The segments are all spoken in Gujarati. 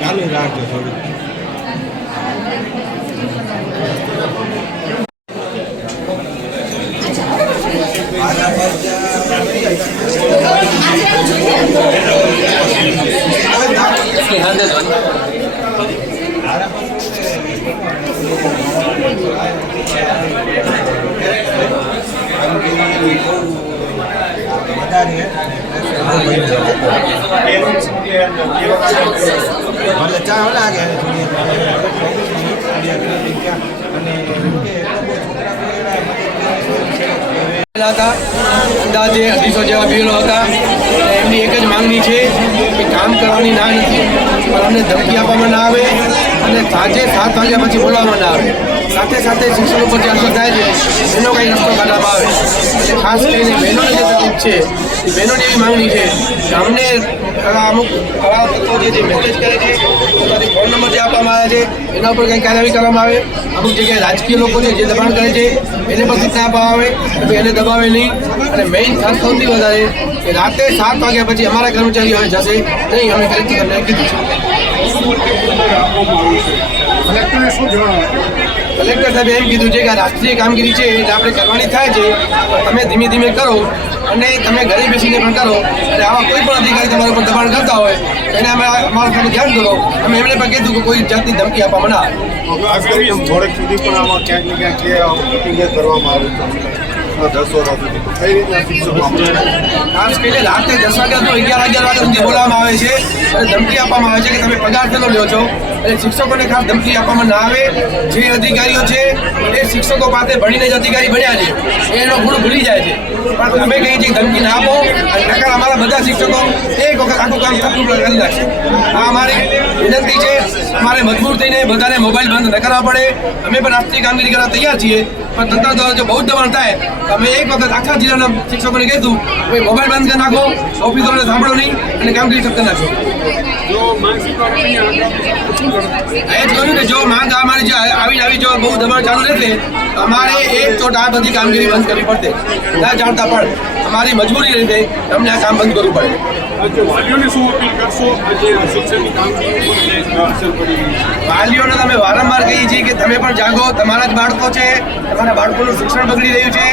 ચાલુ રાખજો થોડું. ચા લાગે હતા અંદાજે 250 જેવા બિલો હતા. એમની એક જ માંગણી છે કે કામ કરવાની ના નથી, પણ અમને ધમકી આપવામાં ના આવે અને સાંજે 7 વાગ્યા પછી બોલાવવામાં ના આવે. સાથે સાથે શિક્ષણ ઉપર જે અસર થાય છે એનો કંઈ રસ્તો કાઢવામાં આવે. એટલે ખાસ કરીને બહેનોની જે તકલીફ છે એ બહેનોની એવી માંગણી છે કે અમને અમુક આવા તત્વો જે મેસેજ કરે છે, પોતાની ફોન નંબર જે આપવામાં આવે છે એના ઉપર કંઈ કાર્યવાહી કરવામાં આવે. અમુક જગ્યાએ રાજકીય લોકો છે જે દબાણ કરે છે એને પણ સૂચના આપવામાં આવે કે એને દબાવે નહીં. અને મેઇન ખાસ સૌથી વધારે કે રાતે 7 વાગ્યા પછી અમારા કર્મચારીઓ હવે જશે નહીં. અમે કલેક્ટરને કીધું છે. કલેક્ટર સાહેબે એમ કીધું છે કે આ રાષ્ટ્રીય કામગીરી છે એટલે આપણે કરવાની થાય છે, તમે ધીમે ધીમે કરો અને તમે ઘરે બેસીને પણ કરો. અને આવા કોઈ પણ અધિકારી તમારા ઉપર દબાણ કરતા હોય એને અમે અમારા સાથે ધ્યાન દો. અમે એમને પણ કીધું કે કોઈ જાતની ધમકી આપવામાં ના આવે. થોડેક સુધી પણ આમાં ક્યાંક ને ક્યાંક મિટિંગ કરવામાં આવે છે 10 વાગ્યા સુધી. કઈ રીતના શિક્ષકો ખાસ કરીને રાતે 10 વાગ્યા તો 11 વાગ્યા સુધી બોલાવવામાં આવે છે અને ધમકી આપવામાં આવે છે કે તમે પગાર કેટલો લ્યો છો. એટલે શિક્ષકોને ખાસ ધમકી આપવામાં ના આવે. જે અધિકારીઓ છે એ શિક્ષકો પાસે ભણીને જ અધિકારી બન્યા છે, એનો ગુણ ભૂલી જાય છે. પણ તમે કહીએ છીએ ધમકી ના આપો અને નકર અમારા બધા શિક્ષકો એક વખત આખું કામ થતું કરી નાખશે. આ અમારી વિનંતી છે. અમારે મજબૂર થઈને બધાને મોબાઈલ બંધ ન કરવા પડે. અમે પણ રાષ્ટ્રીય કામગીરી કરવા તૈયાર છીએ, પણ તંત્ર દ્વારા જો બહુ દબાણ થાય તો અમે એક વખત આખા જિલ્લાના શિક્ષકોને કહીશું ભાઈ મોબાઈલ બંધ કરી નાખો, ઓફિસરોને સાંભળો નહીં અને કામગીરી શક્ત નાખો. એ જ કહ્યું કે જો માંગ અમારી આવી જો બહુ દબાણ ચાલુ રહેશે અમારે એક ચોટ આ બધી કામગીરી બંધ કરવી પડશે. ના જાણતા પણ અમારી મજબૂરી રીતે અમને આ કામ બંધ કરવું પડે. વાલીઓને તમે વારંવાર કહીએ છીએ કે તમે પણ જાગો. તમારા જ બાળકો છે, તમારા બાળકોનું શિક્ષણ બગડી રહ્યું છે.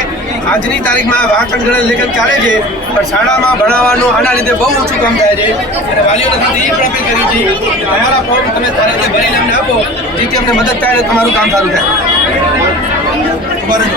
આજની તારીખમાં વાંચન ગણન લેખન ચાલે છે, પણ શાળામાં ભણાવવાનું આના લીધે બહુ ઓછું કામ થાય છે. અને વાલીઓને સાથે એ પણ અપીલ કરી છે કે તમારા ફોર્મ તમે સારી રીતે ભરીને અમને આપો, જેથી અમને મદદ થાય અને તમારું કામ સારું થાય. બરાબર.